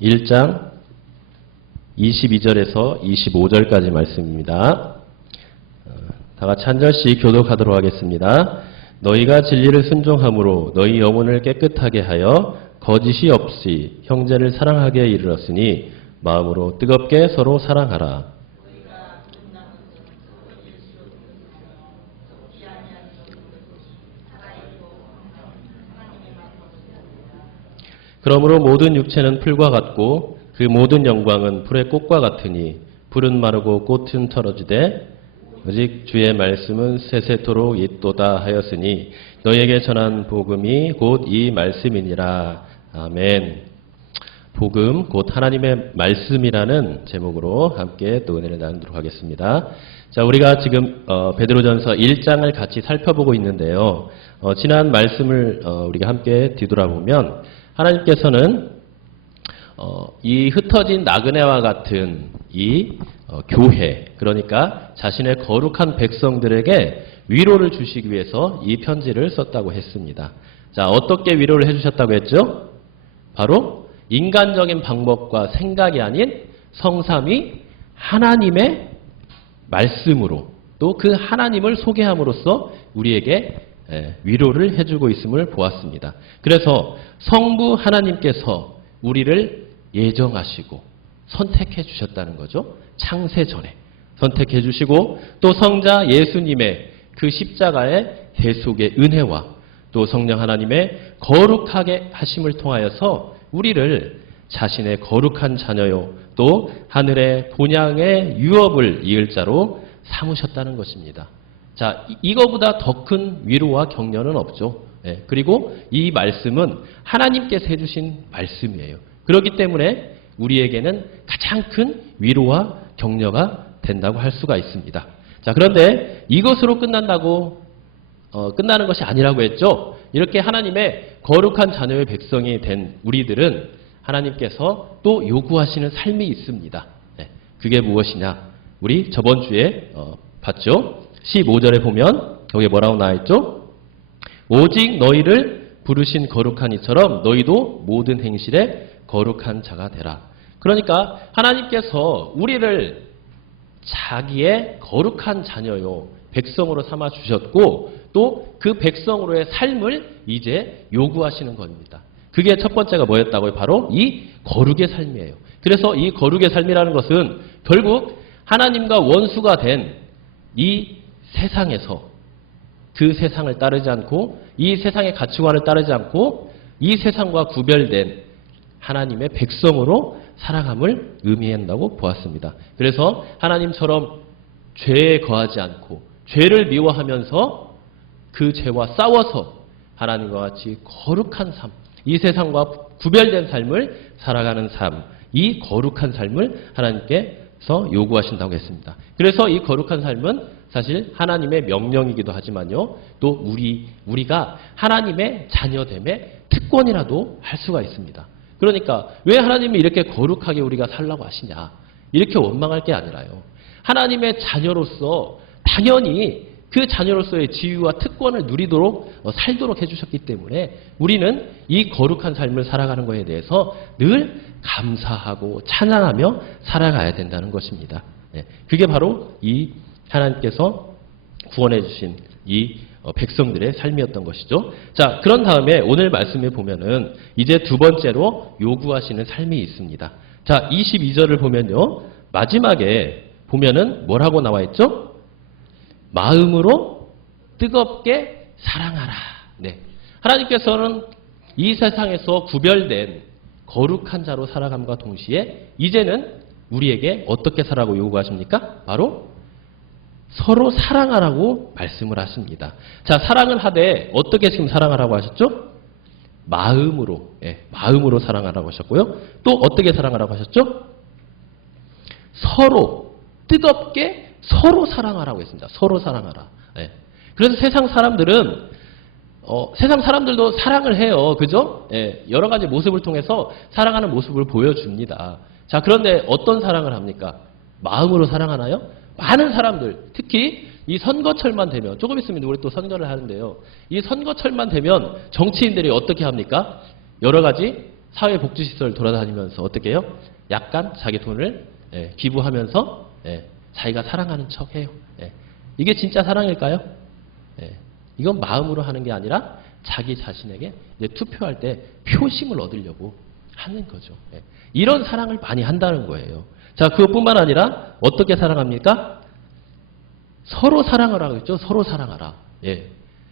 1장 22절에서 25절까지 말씀입니다. 다 같이 한 절씩 교독하도록 하겠습니다. 너희가 진리를 순종함으로 너희 영혼을 깨끗하게 하여 거짓이 없이 형제를 사랑하게 이르렀으니 마음으로 뜨겁게 서로 사랑하라. 그러므로 모든 육체는 풀과 같고 그 모든 영광은 불의 꽃과 같으니 불은 마르고 꽃은 떨어지되 오직 주의 말씀은 세세토록 있도다 하였으니 너희에게 전한 복음이 곧 이 말씀이니라. 아멘. 복음 곧 하나님의 말씀이라는 제목으로 함께 또 은혜를 나누도록 하겠습니다. 자, 우리가 지금 베드로전서 1장을 같이 살펴보고 있는데요. 지난 말씀을 우리가 함께 뒤돌아보면 하나님께서는 이 흩어진 나그네와 같은 이 교회, 그러니까 자신의 거룩한 백성들에게 위로를 주시기 위해서 이 편지를 썼다고 했습니다. 자, 어떻게 위로를 해주셨다고 했죠? 바로 인간적인 방법과 생각이 아닌 성삼위 하나님의 말씀으로 또 그 하나님을 소개함으로써 우리에게 위로를 해주고 있음을 보았습니다. 그래서 성부 하나님께서 우리를 예정하시고 선택해 주셨다는 거죠. 창세 전에 선택해 주시고 또 성자 예수님의 그 십자가의 대속의 은혜와 또 성령 하나님의 거룩하게 하심을 통하여서 우리를 자신의 거룩한 자녀요 또 하늘의 본향의 유업을 이을 자로 삼으셨다는 것입니다. 자, 이거보다 더 큰 위로와 격려는 없죠. 그리고 이 말씀은 하나님께서 해주신 말씀이에요. 그렇기 때문에 우리에게는 가장 큰 위로와 격려가 된다고 할 수가 있습니다. 자, 그런데 이것으로 끝나는 것이 아니라고 했죠. 이렇게 하나님의 거룩한 자녀의 백성이 된 우리들은 하나님께서 또 요구하시는 삶이 있습니다. 그게 무엇이냐? 우리 저번 주에 봤죠. 15절에 보면 여기 뭐라고 나와있죠? 오직 너희를 부르신 거룩한 이처럼 너희도 모든 행실에 거룩한 자가 되라. 그러니까 하나님께서 우리를 자기의 거룩한 자녀요 백성으로 삼아 주셨고 또 그 백성으로의 삶을 이제 요구하시는 겁니다. 그게 첫 번째가 뭐였다고요? 바로 이 거룩의 삶이에요. 그래서 이 거룩의 삶이라는 것은 결국 하나님과 원수가 된 이 세상에서 그 세상을 따르지 않고 이 세상의 가치관을 따르지 않고 이 세상과 구별된 하나님의 백성으로 살아감을 의미한다고 보았습니다. 그래서 하나님처럼 죄에 거하지 않고 죄를 미워하면서 그 죄와 싸워서 하나님과 같이 거룩한 삶, 이 세상과 구별된 삶을 살아가는 삶, 이 거룩한 삶을 하나님께서 요구하신다고 했습니다. 그래서 이 거룩한 삶은 사실 하나님의 명령이기도 하지만요. 또 우리가 하나님의 자녀됨의 특권이라도 할 수가 있습니다. 그러니까 왜 하나님이 이렇게 거룩하게 우리가 살라고 하시냐? 이렇게 원망할 게 아니라요. 하나님의 자녀로서 당연히 그 자녀로서의 지위와 특권을 누리도록 살도록 해주셨기 때문에 우리는 이 거룩한 삶을 살아가는 것에 대해서 늘 감사하고 찬양하며 살아가야 된다는 것입니다. 그게 바로 이 하나님께서 구원해 주신 이 백성들의 삶이었던 것이죠. 자, 그런 다음에 오늘 말씀에 보면은 이제 두 번째로 요구하시는 삶이 있습니다. 자, 22절을 보면요. 마지막에 보면은 뭐라고 나와 있죠? 마음으로 뜨겁게 사랑하라. 네. 하나님께서는 이 세상에서 구별된 거룩한 자로 살아감과 동시에 이제는 우리에게 어떻게 살아가고 요구하십니까? 바로 서로 사랑하라고 말씀을 하십니다. 자, 사랑을 하되 어떻게 지금 사랑하라고 하셨죠? 마음으로, 마음으로 사랑하라고 하셨고요. 또 어떻게 사랑하라고 하셨죠? 서로 뜨겁게 서로 사랑하라고 했습니다. 서로 사랑하라. 그래서 세상 사람들도 사랑을 해요. 그죠? 여러 가지 모습을 통해서 사랑하는 모습을 보여줍니다. 자, 그런데 어떤 사랑을 합니까? 마음으로 사랑하나요? 많은 사람들, 특히 이 선거철만 되면, 조금 있으면 우리 또 선거를 하는데요. 이 선거철만 되면 정치인들이 어떻게 합니까? 여러 가지 사회복지시설 돌아다니면서 어떻게 해요? 약간 자기 돈을 기부하면서 자기가 사랑하는 척해요. 이게 진짜 사랑일까요? 이건 마음으로 하는 게 아니라 자기 자신에게 이제 투표할 때 표심을 얻으려고 하는 거죠. 이런 사랑을 많이 한다는 거예요. 자, 그것뿐만 아니라 어떻게 사랑합니까? 서로 사랑하라고 했죠. 서로 사랑하라.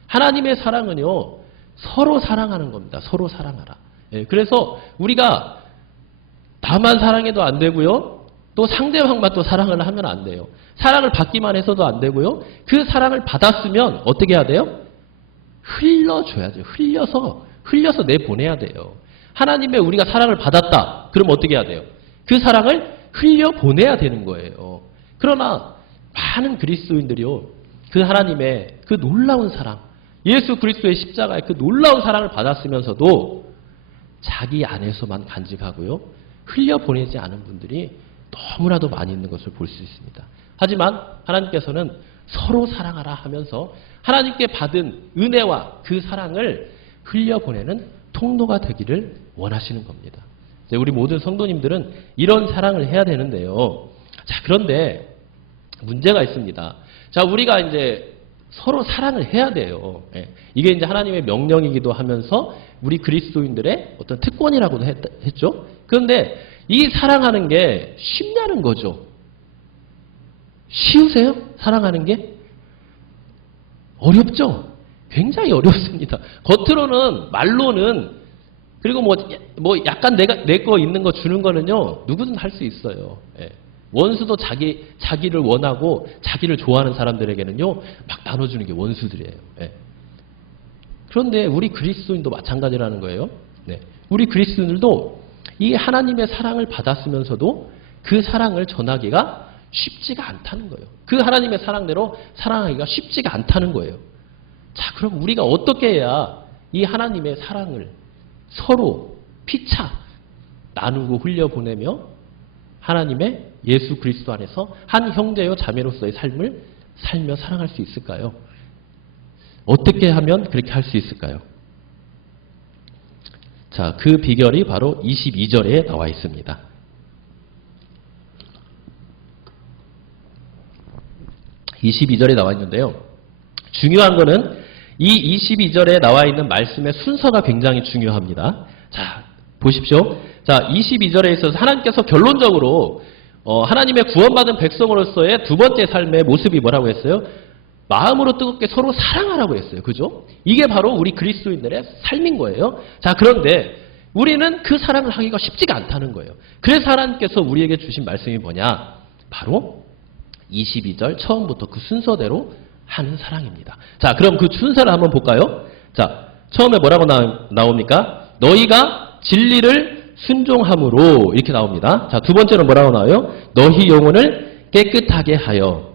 하나님의 사랑은요, 서로 사랑하는 겁니다. 서로 사랑하라. 그래서 우리가 나만 사랑해도 안 되고요. 또 상대방만 또 사랑을 하면 안 돼요. 사랑을 받기만 해서도 안 되고요. 그 사랑을 받았으면 어떻게 해야 돼요? 흘려줘야죠. 흘려서 내보내야 돼요. 하나님의 우리가 사랑을 받았다. 그럼 어떻게 해야 돼요? 그 사랑을 흘려보내야 되는 거예요. 그러나 많은 그리스도인들이요, 그 하나님의 그 놀라운 사랑, 예수 그리스도의 십자가의 그 놀라운 사랑을 받았으면서도 자기 안에서만 간직하고요, 흘려보내지 않은 분들이 너무나도 많이 있는 것을 볼 수 있습니다. 하지만 하나님께서는 서로 사랑하라 하면서 하나님께 받은 은혜와 그 사랑을 흘려보내는 통로가 되기를 원하시는 겁니다. 우리 모든 성도님들은 이런 사랑을 해야 되는데요. 자, 그런데 문제가 있습니다. 자, 우리가 이제 서로 사랑을 해야 돼요. 이게 이제 하나님의 명령이기도 하면서 우리 그리스도인들의 어떤 특권이라고도 했죠. 그런데 이 사랑하는 게 쉽냐는 거죠. 쉬우세요? 사랑하는 게? 어렵죠? 굉장히 어렵습니다. 겉으로는, 말로는, 그리고 뭐 약간 내 거 있는 거 주는 거는요, 누구든 할 수 있어요. 원수도 자기를 원하고 자기를 좋아하는 사람들에게는요, 막 나눠주는 게 원수들이에요. 그런데 우리 그리스도인도 마찬가지라는 거예요. 우리 그리스도인들도 이 하나님의 사랑을 받았으면서도 그 사랑을 전하기가 쉽지가 않다는 거예요. 그 하나님의 사랑대로 사랑하기가 쉽지가 않다는 거예요. 자, 그럼 우리가 어떻게 해야 이 하나님의 사랑을 서로 피차 나누고 흘려보내며 하나님의 예수 그리스도 안에서 한 형제요 자매로서의 삶을 살며 사랑할 수 있을까요? 어떻게 하면 그렇게 할 수 있을까요? 자, 그 비결이 바로 22절에 나와 있습니다. 22절에 나와 있는데요. 중요한 거는 이 22절에 나와 있는 말씀의 순서가 굉장히 중요합니다. 자, 보십시오. 자, 22절에 있어서 하나님께서 결론적으로 하나님의 구원받은 백성으로서의 두 번째 삶의 모습이 뭐라고 했어요? 마음으로 뜨겁게 서로 사랑하라고 했어요. 그죠? 이게 바로 우리 그리스도인들의 삶인 거예요. 자, 그런데 우리는 그 사랑을 하기가 쉽지가 않다는 거예요. 그래서 하나님께서 우리에게 주신 말씀이 뭐냐? 바로 22절 처음부터 그 순서대로 하는 사랑입니다. 자, 그럼 그 순서를 한번 볼까요? 자, 처음에 뭐라고 나옵니까? 너희가 진리를 순종함으로 이렇게 나옵니다. 자, 두 번째는 뭐라고 나와요? 너희 영혼을 깨끗하게 하여.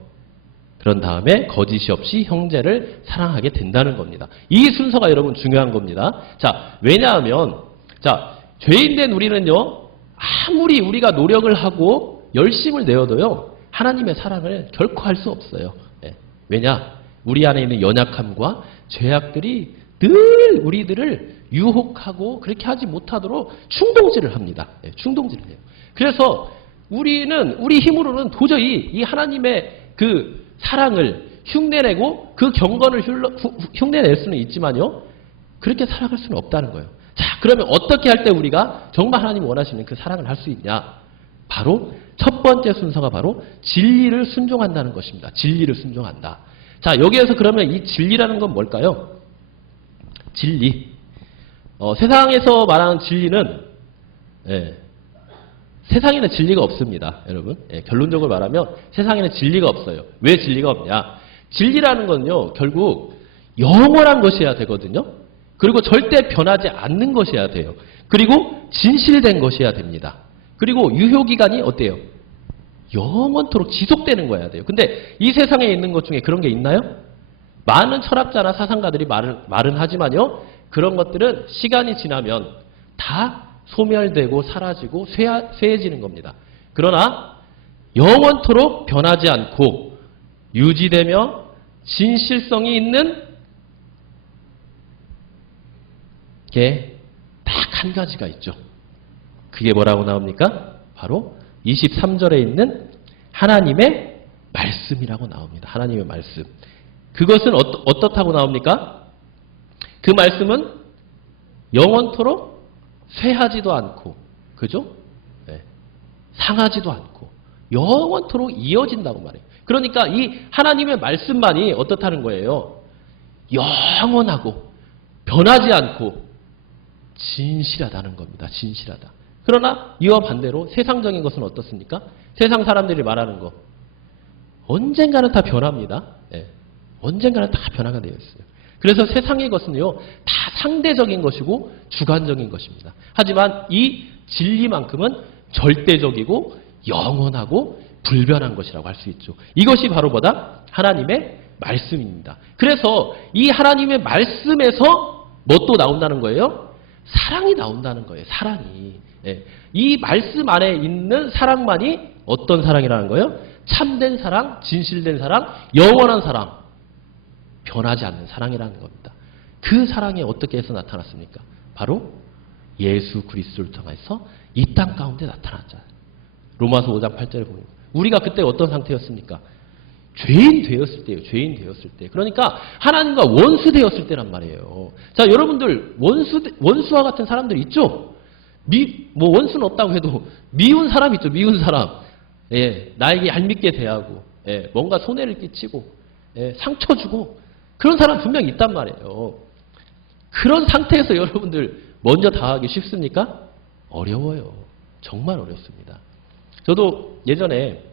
그런 다음에 거짓이 없이 형제를 사랑하게 된다는 겁니다. 이 순서가 여러분 중요한 겁니다. 자, 왜냐하면 자, 죄인된 우리는요, 아무리 우리가 노력을 하고 열심을 내어도요, 하나님의 사랑을 결코 할 수 없어요. 왜냐? 우리 안에 있는 연약함과 죄악들이 늘 우리들을 유혹하고 그렇게 하지 못하도록 충동질을 합니다. 충동질을 해요. 그래서 우리는 우리 힘으로는 도저히 이 하나님의 그 사랑을 흉내내고 그 경건을 흉내낼 수는 있지만요, 그렇게 살아갈 수는 없다는 거예요. 자, 그러면 어떻게 할 때 우리가 정말 하나님 원하시는 그 사랑을 할 수 있냐? 바로 첫 번째 순서가 바로 진리를 순종한다는 것입니다. 진리를 순종한다. 자, 여기에서 그러면 이 진리라는 건 뭘까요? 진리. 세상에서 말하는 진리는 세상에는 진리가 없습니다. 여러분. 결론적으로 말하면 세상에는 진리가 없어요. 왜 진리가 없냐? 진리라는 건요, 결국 영원한 것이어야 되거든요. 그리고 절대 변하지 않는 것이어야 돼요. 그리고 진실된 것이어야 됩니다. 그리고 유효기간이 어때요? 영원토록 지속되는 거여야 돼요. 근데 이 세상에 있는 것 중에 그런 게 있나요? 많은 철학자나 사상가들이 말은 하지만요, 그런 것들은 시간이 지나면 다 소멸되고 사라지고 쇠해지는 겁니다. 그러나 영원토록 변하지 않고 유지되며 진실성이 있는 게 딱 한 가지가 있죠. 그게 뭐라고 나옵니까? 바로 23절에 있는 하나님의 말씀이라고 나옵니다. 하나님의 말씀. 그것은 어떻다고 나옵니까? 그 말씀은 영원토록 쇠하지도 않고, 그죠? 네. 상하지도 않고 영원토록 이어진다고 말해요. 그러니까 이 하나님의 말씀만이 어떻다는 거예요? 영원하고 변하지 않고 진실하다는 겁니다. 진실하다. 그러나 이와 반대로 세상적인 것은 어떻습니까? 세상 사람들이 말하는 거 언젠가는 다 변합니다. 예. 언젠가는 다 변화가 되어 있어요. 그래서 세상의 것은요, 다 상대적인 것이고 주관적인 것입니다. 하지만 이 진리만큼은 절대적이고 영원하고 불변한 것이라고 할 수 있죠. 이것이 바로 뭐다? 하나님의 말씀입니다. 그래서 이 하나님의 말씀에서 뭐 또 나온다는 거예요? 사랑이 나온다는 거예요. 사랑이. 예. 이 말씀 안에 있는 사랑만이 어떤 사랑이라는 거예요? 참된 사랑, 진실된 사랑, 영원한 사랑, 변하지 않는 사랑이라는 겁니다. 그 사랑이 어떻게 해서 나타났습니까? 바로 예수 그리스도를 통해서 이 땅 가운데 나타났잖아요. 로마서 5장 8절에 보면 우리가 그때 어떤 상태였습니까? 죄인 되었을 때예요. 죄인 되었을 때. 그러니까 하나님과 원수 되었을 때란 말이에요. 자, 여러분들 원수와 같은 사람들 있죠? 뭐 원수는 없다고 해도 미운 사람 있죠. 미운 사람. 예, 나에게 얄밉게 대하고, 예, 뭔가 손해를 끼치고, 예, 상처 주고 그런 사람 분명히 있단 말이에요. 그런 상태에서 여러분들 먼저 당하기 쉽습니까? 어려워요. 정말 어렵습니다. 저도 예전에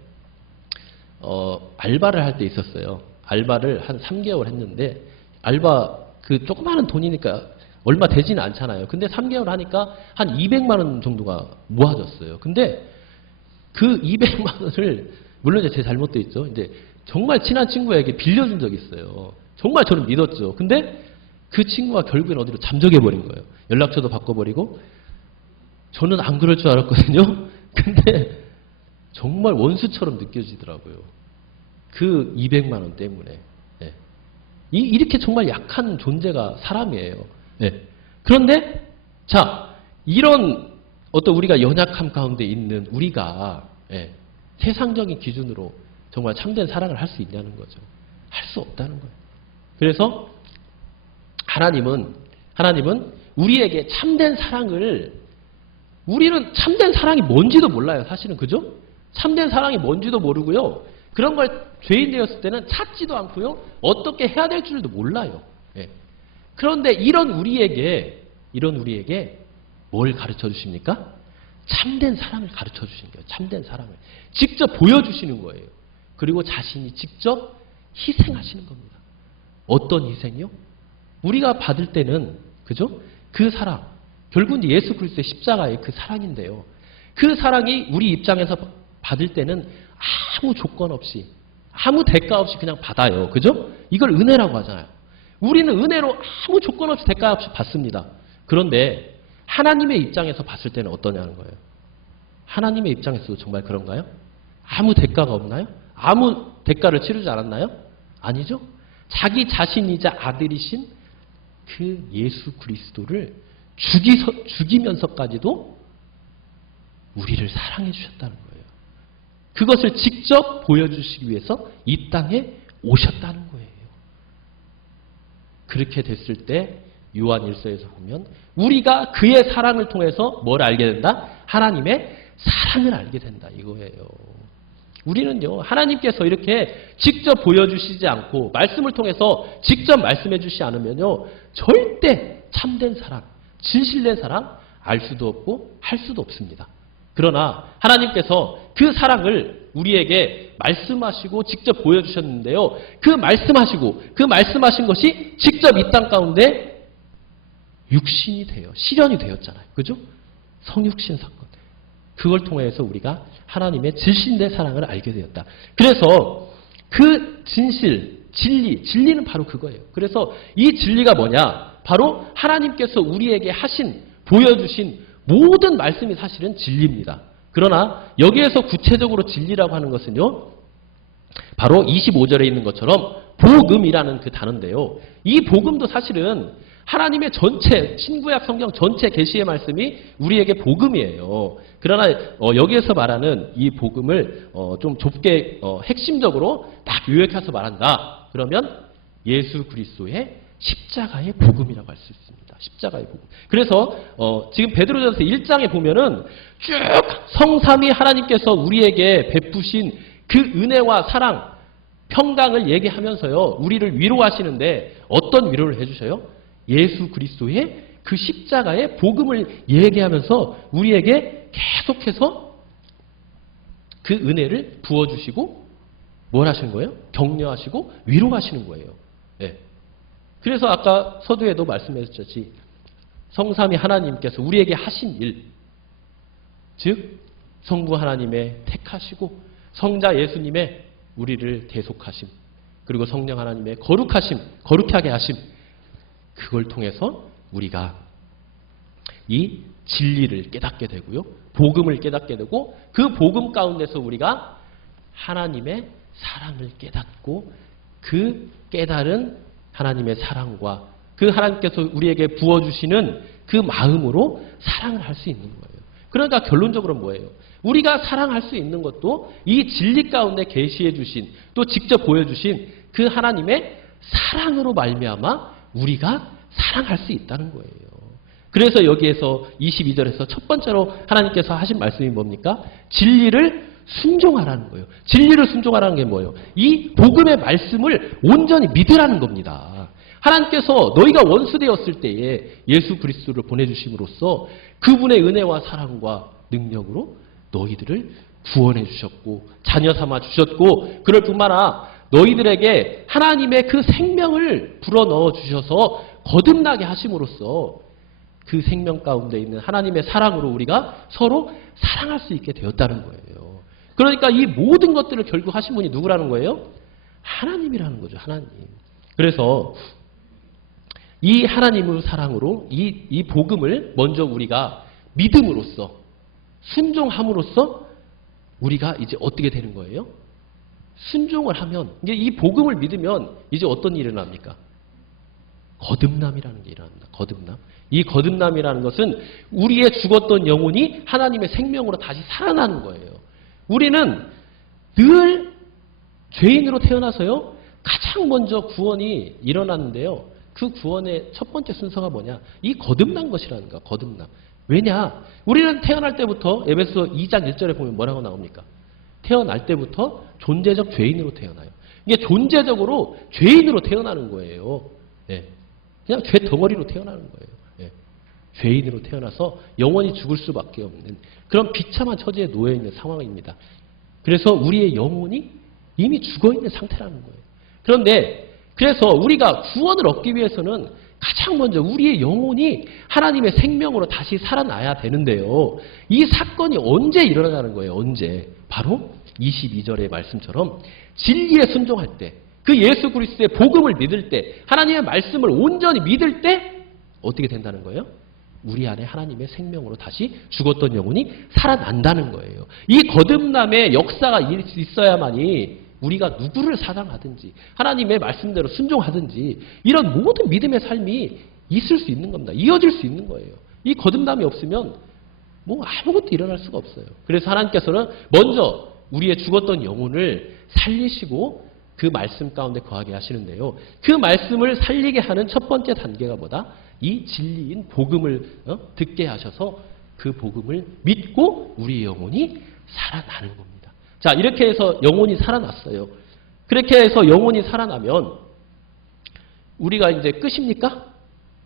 알바를 할 때 있었어요. 알바를 한 3개월 했는데 알바 그 조그마한 돈이니까 얼마 되지는 않잖아요. 근데 3개월 하니까 한 200만 원 정도가 모아졌어요. 근데 그 200만 원을 물론 이제 제 잘못도 있죠. 이제 정말 친한 친구에게 빌려준 적이 있어요. 정말 저는 믿었죠. 근데 그 친구가 결국엔 어디로 잠적해 버린 거예요. 연락처도 바꿔버리고. 저는 안 그럴 줄 알았거든요. 근데 정말 원수처럼 느껴지더라고요. 그 200만 원 때문에. 네. 이렇게 정말 약한 존재가 사람이에요. 네. 그런데 자, 이런 어떤 우리가 연약함 가운데 있는 우리가 세상적인 기준으로 정말 참된 사랑을 할 수 있냐는 거죠. 할 수 없다는 거예요. 그래서 하나님은 우리에게 참된 사랑을, 우리는 참된 사랑이 뭔지도 몰라요. 사실은. 그죠? 참된 사랑이 뭔지도 모르고요. 그런 걸 죄인 되었을 때는 찾지도 않고요. 어떻게 해야 될 줄도 몰라요. 예. 그런데 이런 우리에게 뭘 가르쳐 주십니까? 참된 사랑을 가르쳐 주시는 거예요. 참된 사랑을. 직접 보여주시는 거예요. 그리고 자신이 직접 희생하시는 겁니다. 어떤 희생이요? 우리가 받을 때는, 그죠? 그 사랑. 결국은 예수 그리스도의 십자가의 그 사랑인데요. 그 사랑이 우리 입장에서 받을 때는 아무 조건 없이, 아무 대가 없이 그냥 받아요. 그죠? 이걸 은혜라고 하잖아요. 우리는 은혜로 아무 조건 없이 대가 없이 받습니다. 그런데 하나님의 입장에서 봤을 때는 어떠냐는 거예요. 하나님의 입장에서도 정말 그런가요? 아무 대가가 없나요? 아무 대가를 치르지 않았나요? 아니죠. 자기 자신이자 아들이신 그 예수 그리스도를 죽이면서까지도 우리를 사랑해 주셨다는 거예요. 그것을 직접 보여주시기 위해서 이 땅에 오셨다는 거예요. 그렇게 됐을 때 요한 1서에서 보면 우리가 그의 사랑을 통해서 뭘 알게 된다? 하나님의 사랑을 알게 된다. 이거예요. 우리는요, 하나님께서 이렇게 직접 보여주시지 않고 말씀을 통해서 직접 말씀해 주시지 않으면요, 절대 참된 사랑, 진실된 사랑 알 수도 없고 할 수도 없습니다. 그러나 하나님께서 그 사랑을 우리에게 말씀하시고 직접 보여주셨는데요. 그 말씀하신 것이 직접 이 땅 가운데 육신이 돼요. 실현이 되었잖아요. 그죠? 성육신 사건. 그걸 통해서 우리가 하나님의 진실된 사랑을 알게 되었다. 그래서 그 진리는 바로 그거예요. 그래서 이 진리가 뭐냐? 바로 하나님께서 우리에게 보여주신 모든 말씀이 사실은 진리입니다. 그러나 여기에서 구체적으로 진리라고 하는 것은요, 바로 25절에 있는 것처럼 복음이라는 그 단어인데요. 이 복음도 사실은 하나님의 전체 신구약 성경 전체 계시의 말씀이 우리에게 복음이에요. 그러나 여기에서 말하는 이 복음을 좀 좁게 핵심적으로 딱 요약해서 말한다. 그러면 예수 그리스도의 십자가의 복음이라고 할 수 있습니다. 십자가의 복음. 그래서 지금 베드로전서 1장에 보면은 쭉 성삼위 하나님께서 우리에게 베푸신 그 은혜와 사랑, 평강을 얘기하면서요. 우리를 위로하시는데 어떤 위로를 해주셔요? 예수 그리스도의 그 십자가의 복음을 얘기하면서 우리에게 계속해서 그 은혜를 부어주시고 뭘 하시는 거예요? 격려하시고 위로하시는 거예요. 네. 그래서 아까 서두에도 말씀하셨듯이 성삼위 하나님께서 우리에게 하신 일, 즉 성부 하나님의 택하시고 성자 예수님의 우리를 대속하심, 그리고 성령 하나님의 거룩하심, 거룩하게 하심, 그걸 통해서 우리가 이 진리를 깨닫게 되고요. 복음을 깨닫게 되고 그 복음 가운데서 우리가 하나님의 사랑을 깨닫고 그 깨달은 하나님의 사랑과 그 하나님께서 우리에게 부어주시는 그 마음으로 사랑을 할 수 있는 거예요. 그러니까 결론적으로 뭐예요? 우리가 사랑할 수 있는 것도 이 진리 가운데 계시해 주신 또 직접 보여주신 그 하나님의 사랑으로 말미암아 우리가 사랑할 수 있다는 거예요. 그래서 여기에서 22절에서 첫 번째로 하나님께서 하신 말씀이 뭡니까? 진리를 순종하라는 거예요. 진리를 순종하라는 게 뭐예요? 이 복음의 말씀을 온전히 믿으라는 겁니다. 하나님께서 너희가 원수되었을 때에 예수 그리스도를 보내주심으로써 그분의 은혜와 사랑과 능력으로 너희들을 구원해 주셨고 자녀 삼아 주셨고 그럴 뿐만 아니라 너희들에게 하나님의 그 생명을 불어넣어 주셔서 거듭나게 하심으로써 그 생명 가운데 있는 하나님의 사랑으로 우리가 서로 사랑할 수 있게 되었다는 거예요. 그러니까 이 모든 것들을 결국 하신 분이 누구라는 거예요? 하나님이라는 거죠. 하나님. 그래서 이 하나님의 사랑으로 이 복음을 먼저 우리가 믿음으로써 순종함으로써 우리가 이제 어떻게 되는 거예요? 순종을 하면 이제 이 복음을 믿으면 이제 어떤 일이 일어납니까? 거듭남이라는 게 일어납니다. 거듭남. 이 거듭남이라는 것은 우리의 죽었던 영혼이 하나님의 생명으로 다시 살아나는 거예요. 우리는 늘 죄인으로 태어나서요. 가장 먼저 구원이 일어났는데요. 그 구원의 첫 번째 순서가 뭐냐? 이 거듭난 것이라는 거야. 거듭남. 왜냐? 우리는 태어날 때부터 에베소 2장 1절에 보면 뭐라고 나옵니까? 태어날 때부터 존재적 죄인으로 태어나요. 이게 존재적으로 죄인으로 태어나는 거예요. 네. 그냥 죄 덩어리로 태어나는 거예요. 네. 죄인으로 태어나서 영원히 죽을 수밖에 없는 그런 비참한 처지에 놓여 있는 상황입니다. 그래서 우리의 영혼이 이미 죽어 있는 상태라는 거예요. 그런데 그래서 우리가 구원을 얻기 위해서는 가장 먼저 우리의 영혼이 하나님의 생명으로 다시 살아나야 되는데요. 이 사건이 언제 일어나는 거예요? 언제? 바로 22절의 말씀처럼 진리에 순종할 때, 그 예수 그리스도의 복음을 믿을 때, 하나님의 말씀을 온전히 믿을 때 어떻게 된다는 거예요? 우리 안에 하나님의 생명으로 다시 죽었던 영혼이 살아난다는 거예요. 이 거듭남의 역사가 있어야만이 우리가 누구를 사랑하든지 하나님의 말씀대로 순종하든지 이런 모든 믿음의 삶이 있을 수 있는 겁니다. 이어질 수 있는 거예요. 이 거듭남이 없으면 뭐 아무것도 일어날 수가 없어요. 그래서 하나님께서는 먼저 우리의 죽었던 영혼을 살리시고 그 말씀 가운데 거하게 하시는데요. 그 말씀을 살리게 하는 첫 번째 단계가 뭐다? 이 진리인 복음을 듣게 하셔서 그 복음을 믿고 우리의 영혼이 살아나는 겁니다. 자, 이렇게 해서 영혼이 살아났어요. 그렇게 해서 영혼이 살아나면 우리가 이제 끝입니까?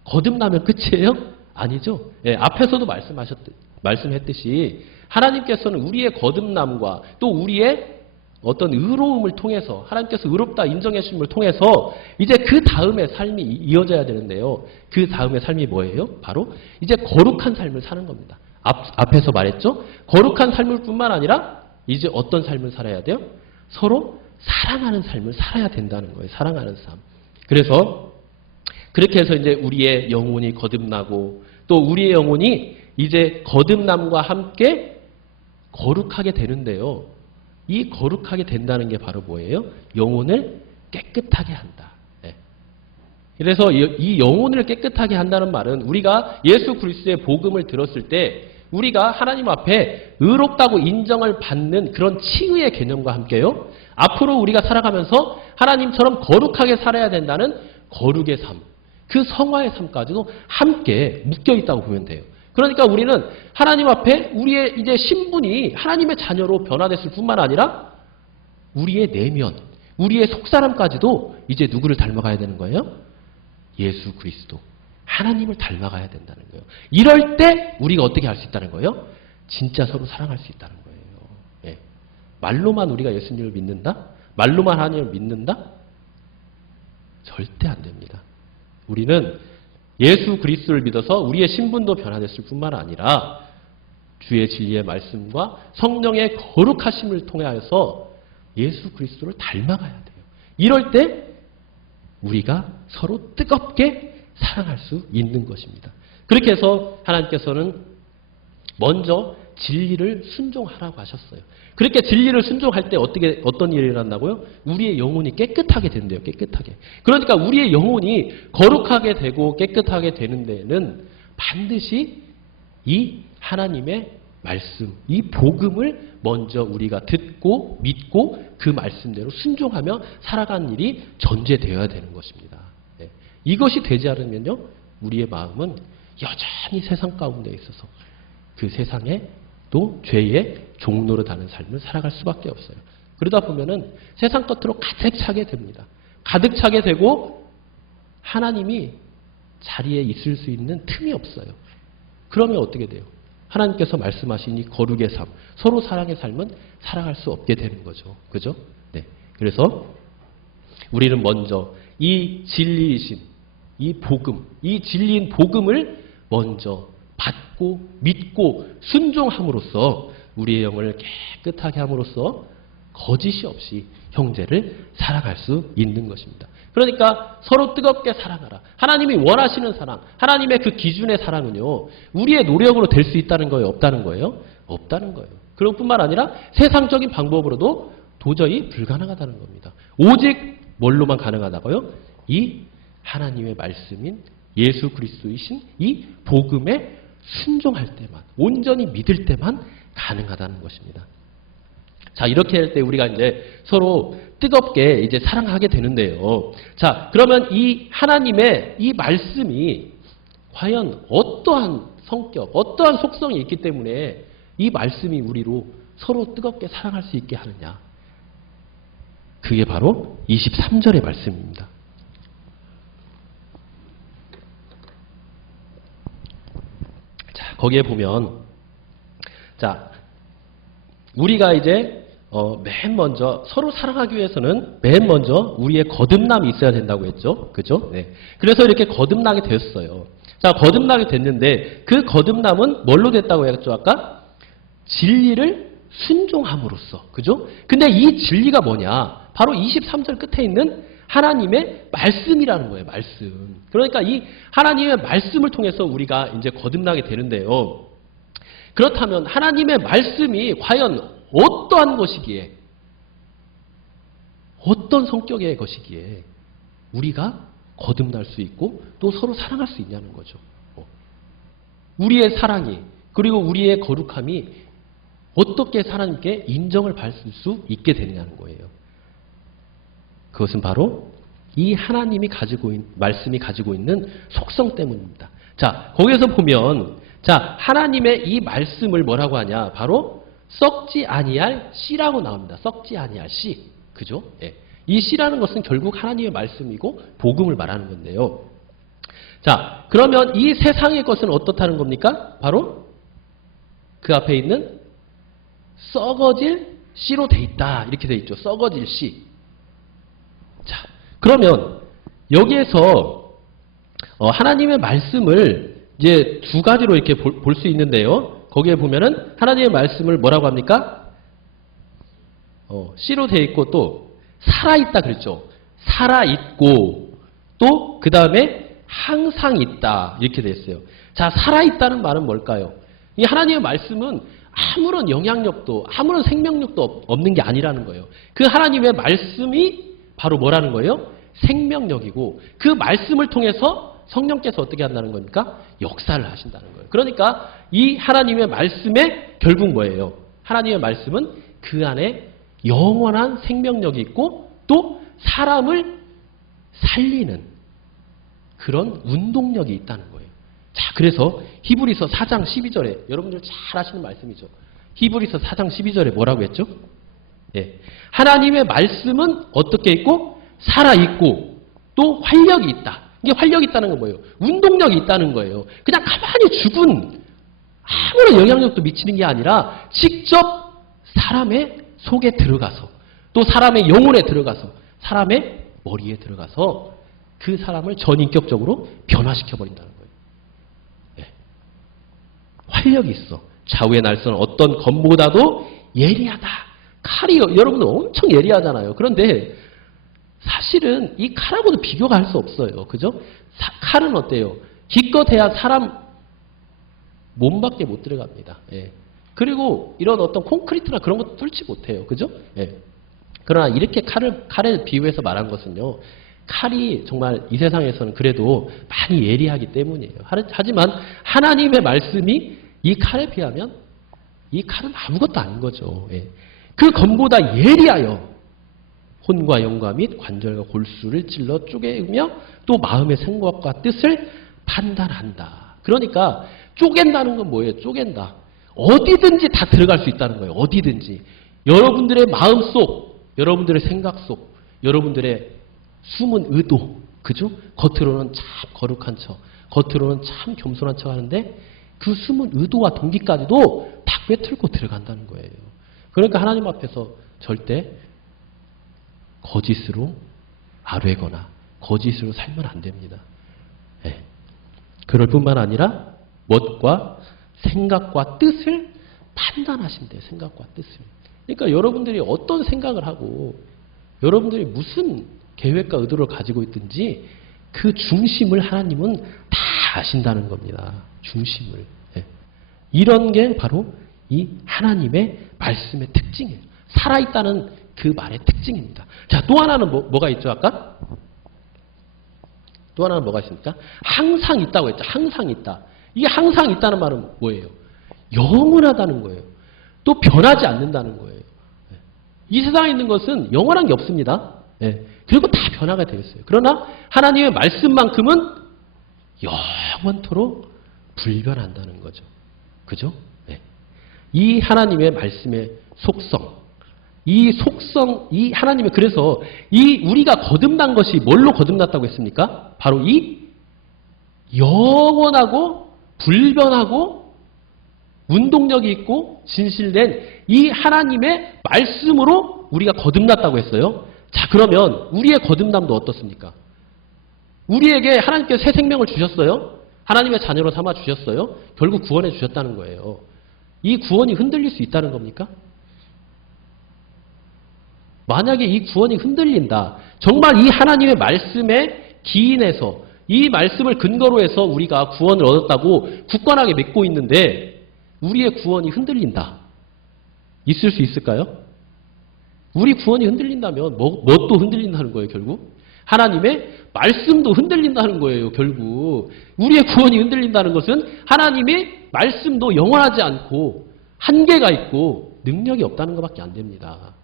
거듭나면 끝이에요? 아니죠. 예, 앞에서도 말씀했듯이 하나님께서는 우리의 거듭남과 또 우리의 어떤 의로움을 통해서 하나님께서 의롭다 인정해 주심을 통해서 이제 그 다음의 삶이 이어져야 되는데요. 그 다음의 삶이 뭐예요? 바로 이제 거룩한 삶을 사는 겁니다. 앞에서 말했죠? 거룩한 삶일 뿐만 아니라 이제 어떤 삶을 살아야 돼요? 서로 사랑하는 삶을 살아야 된다는 거예요. 사랑하는 삶. 그래서 그렇게 해서 이제 우리의 영혼이 거듭나고 또 우리의 영혼이 이제 거듭남과 함께 거룩하게 되는데요. 이 거룩하게 된다는 게 바로 뭐예요? 영혼을 깨끗하게 한다. 네. 그래서 이 영혼을 깨끗하게 한다는 말은 우리가 예수 그리스도의 복음을 들었을 때 우리가 하나님 앞에 의롭다고 인정을 받는 그런 칭의의 개념과 함께요. 앞으로 우리가 살아가면서 하나님처럼 거룩하게 살아야 된다는 거룩의 삶, 그 성화의 삶까지도 함께 묶여 있다고 보면 돼요. 그러니까 우리는 하나님 앞에 우리의 이제 신분이 하나님의 자녀로 변화됐을 뿐만 아니라 우리의 내면, 우리의 속사람까지도 이제 누구를 닮아가야 되는 거예요? 예수 그리스도. 하나님을 닮아가야 된다는 거예요. 이럴 때 우리가 어떻게 할 수 있다는 거예요? 진짜 서로 사랑할 수 있다는 거예요. 예. 말로만 우리가 예수님을 믿는다? 말로만 하나님을 믿는다? 절대 안 됩니다. 우리는 예수 그리스도를 믿어서 우리의 신분도 변화됐을 뿐만 아니라 주의 진리의 말씀과 성령의 거룩하심을 통하여서 예수 그리스도를 닮아가야 돼요. 이럴 때 우리가 서로 뜨겁게 사랑할 수 있는 것입니다. 그렇게 해서 하나님께서는 먼저 진리를 순종하라고 하셨어요. 그렇게 진리를 순종할 때 어떤 일이 일어난다고요? 우리의 영혼이 깨끗하게 된대요. 깨끗하게. 그러니까 우리의 영혼이 거룩하게 되고 깨끗하게 되는 데에는 반드시 이 하나님의 말씀, 이 복음을 먼저 우리가 듣고 믿고 그 말씀대로 순종하며 살아가는 일이 전제되어야 되는 것입니다. 네. 이것이 되지 않으면요, 우리의 마음은 여전히 세상 가운데 있어서 그 세상에 또 죄의 종로로 다는 삶을 살아갈 수밖에 없어요. 그러다 보면은 세상 겉으로 가득 차게 됩니다. 가득 차게 되고 하나님이 자리에 있을 수 있는 틈이 없어요. 그러면 어떻게 돼요? 하나님께서 말씀하신 이 거룩의 삶, 서로 사랑의 삶은 살아갈 수 없게 되는 거죠. 그죠? 네. 그래서 우리는 먼저 이 진리이신 이 복음, 이 진리인 복음을 먼저 받고 믿고 순종함으로써 우리의 영을 깨끗하게 함으로써 거짓이 없이 형제를 사랑할 수 있는 것입니다. 그러니까 서로 뜨겁게 사랑하라. 하나님이 원하시는 사랑, 하나님의 그 기준의 사랑은요, 우리의 노력으로 될 수 있다는 거예요? 없다는 거예요? 없다는 거예요. 그럴 뿐만 아니라 세상적인 방법으로도 도저히 불가능하다는 겁니다. 오직 뭘로만 가능하다고요? 이 하나님의 말씀인 예수 그리스도이신 이 복음에 순종할 때만, 온전히 믿을 때만 가능하다는 것입니다. 자, 이렇게 할 때 우리가 이제 서로 뜨겁게 이제 사랑하게 되는데요. 자, 그러면 이 하나님의 이 말씀이 과연 어떠한 성격, 어떠한 속성이 있기 때문에 이 말씀이 우리로 서로 뜨겁게 사랑할 수 있게 하느냐. 그게 바로 23절의 말씀입니다. 자, 거기에 보면, 자, 우리가 이제 맨 먼저 서로 사랑하기 위해서는 맨 먼저 우리의 거듭남이 있어야 된다고 했죠. 그죠? 네. 그래서 이렇게 거듭나게 됐어요. 자, 거듭나게 됐는데 그 거듭남은 뭘로 됐다고 했죠? 아까 진리를 순종함으로써. 그죠? 근데 이 진리가 뭐냐? 바로 23절 끝에 있는 하나님의 말씀이라는 거예요. 말씀. 그러니까 이 하나님의 말씀을 통해서 우리가 이제 거듭나게 되는데요. 그렇다면 하나님의 말씀이 과연 어떠한 것이기에, 어떤 성격의 것이기에 우리가 거듭날 수 있고 또 서로 사랑할 수 있냐는 거죠. 우리의 사랑이, 그리고 우리의 거룩함이 어떻게 하나님께 인정을 받을 수 있게 되느냐는 거예요. 그것은 바로 이 하나님이 가지고 있는, 말씀이 가지고 있는 속성 때문입니다. 자, 거기에서 보면, 자, 하나님의 이 말씀을 뭐라고 하냐? 바로 썩지 아니할 씨라고 나옵니다. 썩지 아니할 씨. 그죠? 예. 이 씨라는 것은 결국 하나님의 말씀이고 복음을 말하는 건데요. 자, 그러면 이 세상의 것은 어떻다는 겁니까? 바로 그 앞에 있는 썩어질 씨로 돼 있다. 이렇게 돼 있죠. 썩어질 씨. 자, 그러면 여기에서 하나님의 말씀을 이제 두 가지로 이렇게 볼 수 있는데요. 거기에 보면은 하나님의 말씀을 뭐라고 합니까? 씨로 되어 있고 또 살아있다 그랬죠. 살아있고 또 그 다음에 항상 있다 이렇게 되어 있어요. 자, 살아있다는 말은 뭘까요? 이 하나님의 말씀은 아무런 영향력도 아무런 생명력도 없는 게 아니라는 거예요. 그 하나님의 말씀이 바로 뭐라는 거예요? 생명력이고 그 말씀을 통해서 성령께서 어떻게 한다는 겁니까? 역사를 하신다는 거예요. 그러니까 이 하나님의 말씀에 결국 뭐예요? 하나님의 말씀은 그 안에 영원한 생명력이 있고 또 사람을 살리는 그런 운동력이 있다는 거예요. 자, 그래서 히브리서 4장 12절에 여러분들 잘 아시는 말씀이죠. 히브리서 4장 12절에 뭐라고 했죠? 예. 하나님의 말씀은 어떻게 있고 살아있고 또 활력이 있다. 이게 활력이 있다는 건 뭐예요? 운동력이 있다는 거예요. 그냥 가만히 죽은 아무런 영향력도 미치는 게 아니라 직접 사람의 속에 들어가서 또 사람의 영혼에 들어가서 사람의 머리에 들어가서 그 사람을 전인격적으로 변화시켜버린다는 거예요. 예. 활력이 있어. 좌우의 날선은 어떤 검보다도 예리하다. 칼이 여러분들 엄청 예리하잖아요. 그런데 사실은 이 칼하고도 비교가 할 수 없어요. 그죠? 칼은 어때요? 기껏해야 사람 몸밖에 못 들어갑니다. 예. 그리고 이런 어떤 콘크리트나 그런 것도 뚫지 못해요. 그죠? 예. 그러나 이렇게 칼을 비유해서 말한 것은요. 칼이 정말 이 세상에서는 그래도 많이 예리하기 때문이에요. 하지만 하나님의 말씀이 이 칼에 비하면 이 칼은 아무것도 아닌 거죠. 예. 그 검보다 예리하여 혼과 영과 및 관절과 골수를 찔러 쪼개며 또 마음의 생각과 뜻을 판단한다. 그러니까 쪼갠다는 건 뭐예요? 쪼갠다. 어디든지 다 들어갈 수 있다는 거예요. 어디든지. 여러분들의 마음속, 여러분들의 생각 속, 여러분들의 숨은 의도, 그죠? 겉으로는 참 거룩한 척, 겉으로는 참 겸손한 척 하는데 그 숨은 의도와 동기까지도 다 꿰뚫고 들어간다는 거예요. 그러니까 하나님 앞에서 절대 거짓으로 아뢰거나 거짓으로 살면 안 됩니다. 네. 그럴 뿐만 아니라 멋과 생각과 뜻을 판단하신대요. 생각과 뜻을. 그러니까 여러분들이 어떤 생각을 하고 여러분들이 무슨 계획과 의도를 가지고 있든지 그 중심을 하나님은 다 아신다는 겁니다. 중심을. 네. 이런 게 바로 이 하나님의 말씀의 특징이에요. 살아있다는 그 말의 특징입니다. 자, 또 하나는 뭐가 있죠, 아까? 또 하나는 뭐가 있습니까? 항상 있다고 했죠. 항상 있다. 이게 항상 있다는 말은 뭐예요? 영원하다는 거예요. 또 변하지 않는다는 거예요. 이 세상에 있는 것은 영원한 게 없습니다. 네. 그리고 다 변화가 되어 있어요. 그러나 하나님의 말씀만큼은 영원토록 불변한다는 거죠. 그죠? 네. 이 하나님의 말씀의 속성, 이 하나님의 그래서 이 우리가 거듭난 것이 뭘로 거듭났다고 했습니까? 바로 이 영원하고 불변하고 운동력이 있고 진실된 이 하나님의 말씀으로 우리가 거듭났다고 했어요. 자, 그러면 우리의 거듭남도 어떻습니까? 우리에게 하나님께서 새 생명을 주셨어요. 하나님의 자녀로 삼아 주셨어요. 결국 구원해 주셨다는 거예요. 이 구원이 흔들릴 수 있다는 겁니까? 만약에 이 구원이 흔들린다. 정말 이 하나님의 말씀에 기인해서 이 말씀을 근거로 해서 우리가 구원을 얻었다고 굳건하게 믿고 있는데 우리의 구원이 흔들린다. 있을 수 있을까요? 우리 구원이 흔들린다면 뭣도 흔들린다는 거예요, 결국? 하나님의 말씀도 흔들린다는 거예요, 결국. 우리의 구원이 흔들린다는 것은 하나님의 말씀도 영원하지 않고 한계가 있고 능력이 없다는 것밖에 안 됩니다.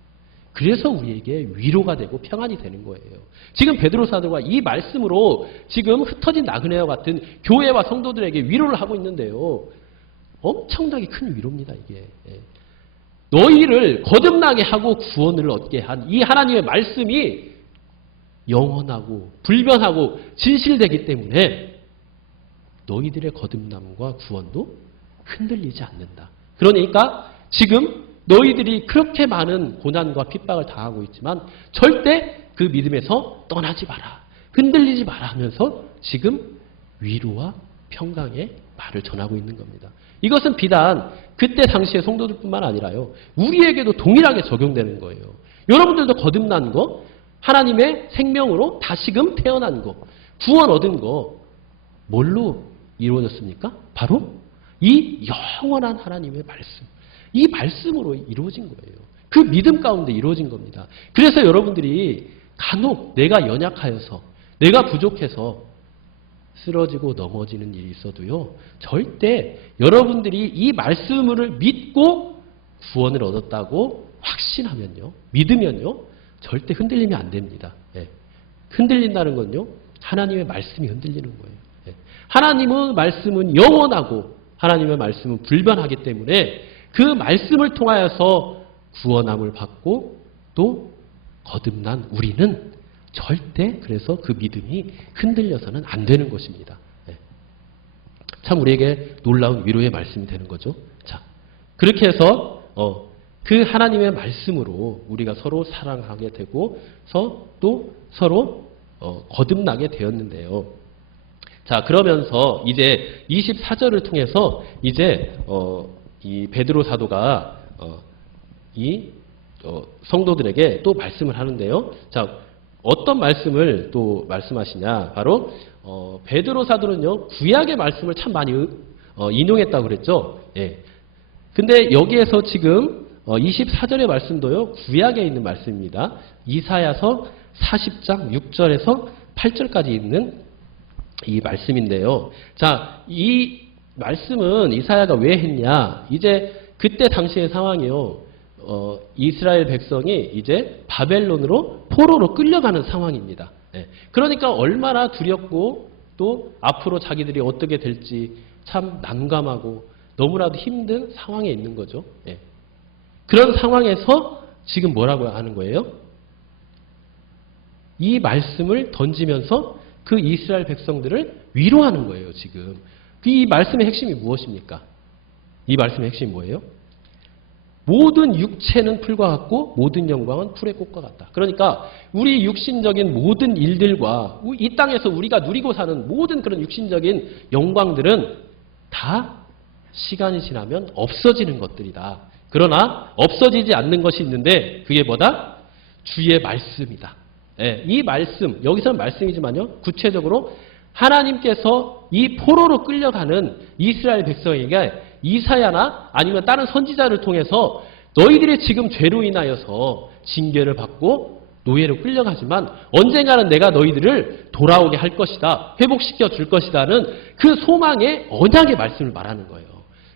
그래서 우리에게 위로가 되고 평안이 되는 거예요. 지금 베드로 사도가 이 말씀으로 지금 흩어진 나그네와 같은 교회와 성도들에게 위로를 하고 있는데요. 엄청나게 큰 위로입니다, 이게. 너희를 거듭나게 하고 구원을 얻게 한 이 하나님의 말씀이 영원하고 불변하고 진실되기 때문에 너희들의 거듭남과 구원도 흔들리지 않는다. 그러니까 지금 너희들이 그렇게 많은 고난과 핍박을 당하고 있지만 절대 그 믿음에서 떠나지 마라. 흔들리지 마라 하면서 지금 위로와 평강의 말을 전하고 있는 겁니다. 이것은 비단 그때 당시의 성도들뿐만 아니라요. 우리에게도 동일하게 적용되는 거예요. 여러분들도 거듭난 거, 하나님의 생명으로 다시금 태어난 거, 구원 얻은 거 뭘로 이루어졌습니까? 바로 이 영원한 하나님의 말씀. 이 말씀으로 이루어진 거예요. 그 믿음 가운데 이루어진 겁니다. 그래서 여러분들이 간혹 내가 연약하여서, 내가 부족해서 쓰러지고 넘어지는 일이 있어도요, 절대 여러분들이 이 말씀을 믿고 구원을 얻었다고 확신하면요, 믿으면요, 절대 흔들리면 안 됩니다. 예. 흔들린다는 건요, 하나님의 말씀이 흔들리는 거예요. 예. 하나님의 말씀은 영원하고 하나님의 말씀은 불변하기 때문에 그 말씀을 통하여서 구원함을 받고 또 거듭난 우리는 절대 그래서 그 믿음이 흔들려서는 안 되는 것입니다. 예. 참 우리에게 놀라운 위로의 말씀이 되는 거죠. 자, 그렇게 해서 그 하나님의 말씀으로 우리가 서로 사랑하게 되고 또 서로 거듭나게 되었는데요. 자, 그러면서 이제 24절을 통해서 이제 이 베드로 사도가 이 성도들에게 또 말씀을 하는데요. 자, 어떤 말씀을 또 말씀하시냐? 바로 베드로 사도는요, 구약의 말씀을 참 많이 인용했다고 그랬죠. 예. 근데 여기에서 지금 24절의 말씀도요, 구약에 있는 말씀입니다. 이사야서 40장 6절에서 8절까지 있는 이 말씀인데요. 자, 이 말씀은 이사야가 왜 했냐? 이제 그때 당시의 상황이요. 이스라엘 백성이 이제 바벨론으로 포로로 끌려가는 상황입니다. 예. 그러니까 얼마나 두렵고 또 앞으로 자기들이 어떻게 될지 참 난감하고 너무나도 힘든 상황에 있는 거죠. 예. 그런 상황에서 지금 뭐라고 하는 거예요? 이 말씀을 던지면서 그 이스라엘 백성들을 위로하는 거예요, 지금. 이 말씀의 핵심이 무엇입니까? 이 말씀의 핵심이 뭐예요? 모든 육체는 풀과 같고 모든 영광은 풀의 꽃과 같다. 그러니까 우리 육신적인 모든 일들과 이 땅에서 우리가 누리고 사는 모든 그런 육신적인 영광들은 다 시간이 지나면 없어지는 것들이다. 그러나 없어지지 않는 것이 있는데 그게 뭐다? 주의 말씀이다. 예, 이 말씀, 여기서는 말씀이지만요, 구체적으로 하나님께서 이 포로로 끌려가는 이스라엘 백성에게 이사야나 아니면 다른 선지자를 통해서 너희들의 지금 죄로 인하여서 징계를 받고 노예로 끌려가지만 언젠가는 내가 너희들을 돌아오게 할 것이다. 회복시켜 줄 것이다는 그 소망의 언약의 말씀을 말하는 거예요.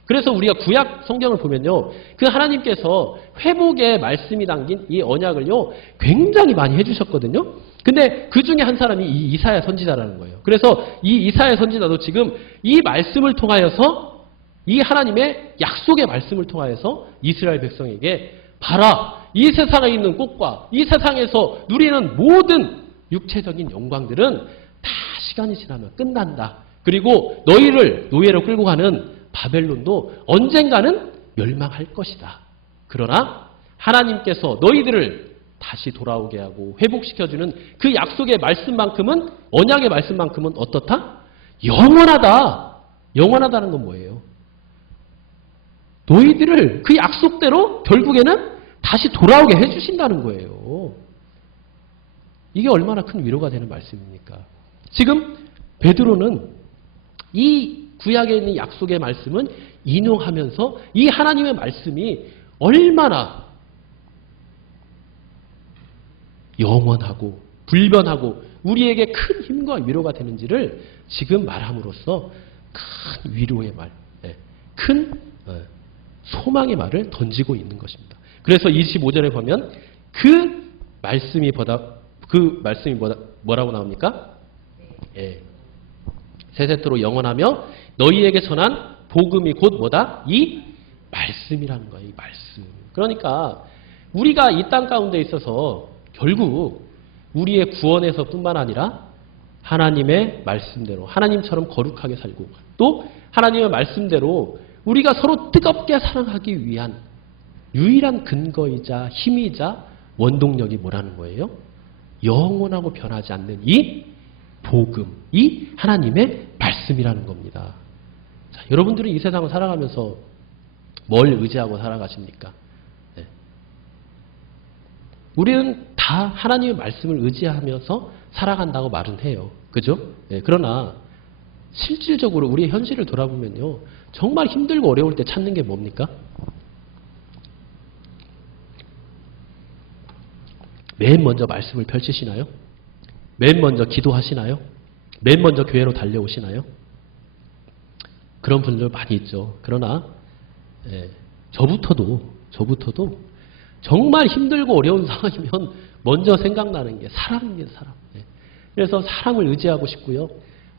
그래서 우리가 구약 성경을 보면요, 그 하나님께서 회복의 말씀이 담긴 이 언약을요, 굉장히 많이 해주셨거든요. 근데 그 중에 한 사람이 이 이사야 선지자라는 거예요. 그래서 이 이사야 선지자도 지금 이 말씀을 통하여서 이 하나님의 약속의 말씀을 통하여서 이스라엘 백성에게 봐라, 이 세상에 있는 꽃과 이 세상에서 누리는 모든 육체적인 영광들은 다 시간이 지나면 끝난다. 그리고 너희를 노예로 끌고 가는 바벨론도 언젠가는 멸망할 것이다. 그러나 하나님께서 너희들을 다시 돌아오게 하고 회복시켜주는 그 약속의 말씀만큼은, 언약의 말씀만큼은 어떻다? 영원하다. 영원하다는 건 뭐예요? 너희들을 그 약속대로 결국에는 다시 돌아오게 해주신다는 거예요. 이게 얼마나 큰 위로가 되는 말씀입니까? 지금 베드로는 이 구약에 있는 약속의 말씀은 인용하면서 이 하나님의 말씀이 얼마나 영원하고 불변하고 우리에게 큰 힘과 위로가 되는지를 지금 말함으로써 큰 위로의 말, 큰 소망의 말을 던지고 있는 것입니다. 그래서 25절에 보면 그 말씀이 뭐라고 나옵니까? 세세토록 영원하며 너희에게 전한 복음이 곧 뭐다? 이 말씀이라는 거예요. 이 말씀. 그러니까 우리가 이 땅 가운데 있어서 결국 우리의 구원에서 뿐만 아니라 하나님의 말씀대로 하나님처럼 거룩하게 살고 또 하나님의 말씀대로 우리가 서로 뜨겁게 사랑하기 위한 유일한 근거이자 힘이자 원동력이 뭐라는 거예요? 영원하고 변하지 않는 이 복음, 이 하나님의 말씀이라는 겁니다. 자, 여러분들은 이 세상을 살아가면서 뭘 의지하고 살아가십니까? 네. 우리는 다 하나님의 말씀을 의지하면서 살아간다고 말은 해요. 그죠? 네, 그러나 실질적으로 우리의 현실을 돌아보면요, 정말 힘들고 어려울 때 찾는 게 뭡니까? 맨 먼저 말씀을 펼치시나요? 맨 먼저 기도하시나요? 맨 먼저 교회로 달려오시나요? 그런 분들 많이 있죠. 그러나 저부터도 정말 힘들고 어려운 상황이면 먼저 생각나는 게 사람입니다. 사람. 그래서 사람을 의지하고 싶고요.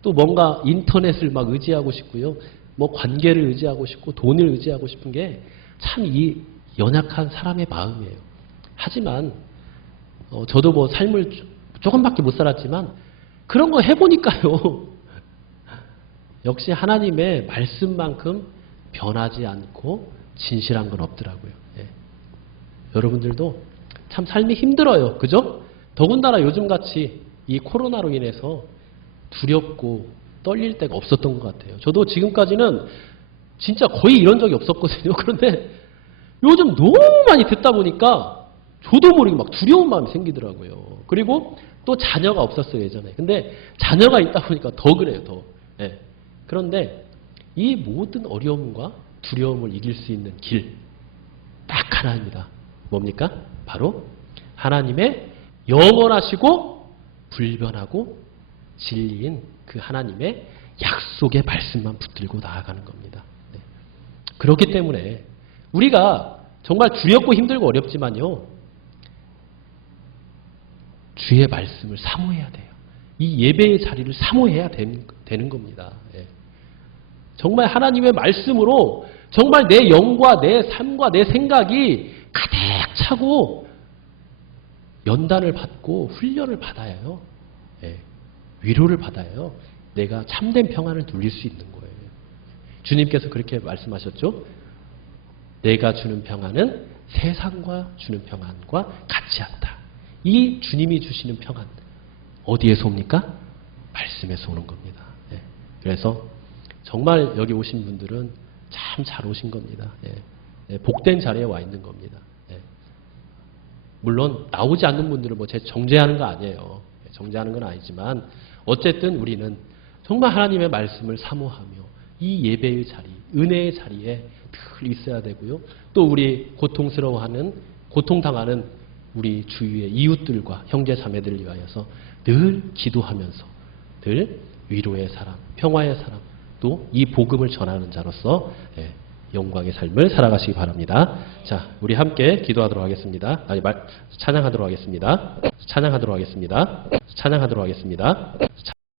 또 뭔가 인터넷을 막 의지하고 싶고요. 뭐 관계를 의지하고 싶고 돈을 의지하고 싶은 게 참 이 연약한 사람의 마음이에요. 하지만 저도 뭐 삶을 조금밖에 못 살았지만 그런 거 해보니까요. 역시 하나님의 말씀만큼 변하지 않고 진실한 건 없더라고요. 여러분들도 참 삶이 힘들어요. 그죠? 더군다나 요즘같이 이 코로나로 인해서 두렵고 떨릴 때가 없었던 것 같아요. 저도 지금까지는 진짜 거의 이런 적이 없었거든요. 그런데 요즘 너무 많이 듣다 보니까 저도 모르게 막 두려운 마음이 생기더라고요. 그리고 또 자녀가 없었어요, 예전에. 근데 자녀가 있다 보니까 더 그래요, 더. 그런데 이 모든 어려움과 두려움을 이길 수 있는 길, 딱 하나입니다. 뭡니까? 바로 하나님의 영원하시고 불변하고 진리인 그 하나님의 약속의 말씀만 붙들고 나아가는 겁니다. 그렇기 때문에 우리가 정말 두렵고 힘들고 어렵지만요. 주의 말씀을 사모해야 돼요. 이 예배의 자리를 사모해야 되는 겁니다. 정말 하나님의 말씀으로 정말 내 영과 내 삶과 내 생각이 가득 차고 연단을 받고 훈련을 받아야요. 위로를 받아요. 내가 참된 평안을 누릴 수 있는 거예요. 주님께서 그렇게 말씀하셨죠. 내가 주는 평안은 세상과 주는 평안과 같지 않다. 이 주님이 주시는 평안 어디에서 옵니까? 말씀에서 오는 겁니다. 그래서 정말 여기 오신 분들은 참 잘 오신 겁니다. 복된 자리에 와 있는 겁니다. 물론 나오지 않는 분들은 뭐 제 정죄하는 거 아니에요. 정죄하는 건 아니지만 어쨌든 우리는 정말 하나님의 말씀을 사모하며 이 예배의 자리, 은혜의 자리에 늘 있어야 되고요. 또 우리 고통당하는 우리 주위의 이웃들과 형제 자매들을 위하여서 늘 기도하면서 늘 위로의 사람, 평화의 사람, 또 이 복음을 전하는 자로서 영광의 삶을 살아가시기 바랍니다. 자, 우리 함께 기도하도록 하겠습니다. 찬양하도록 하겠습니다. 찬양하도록 하겠습니다. 찬양하도록 하겠습니다.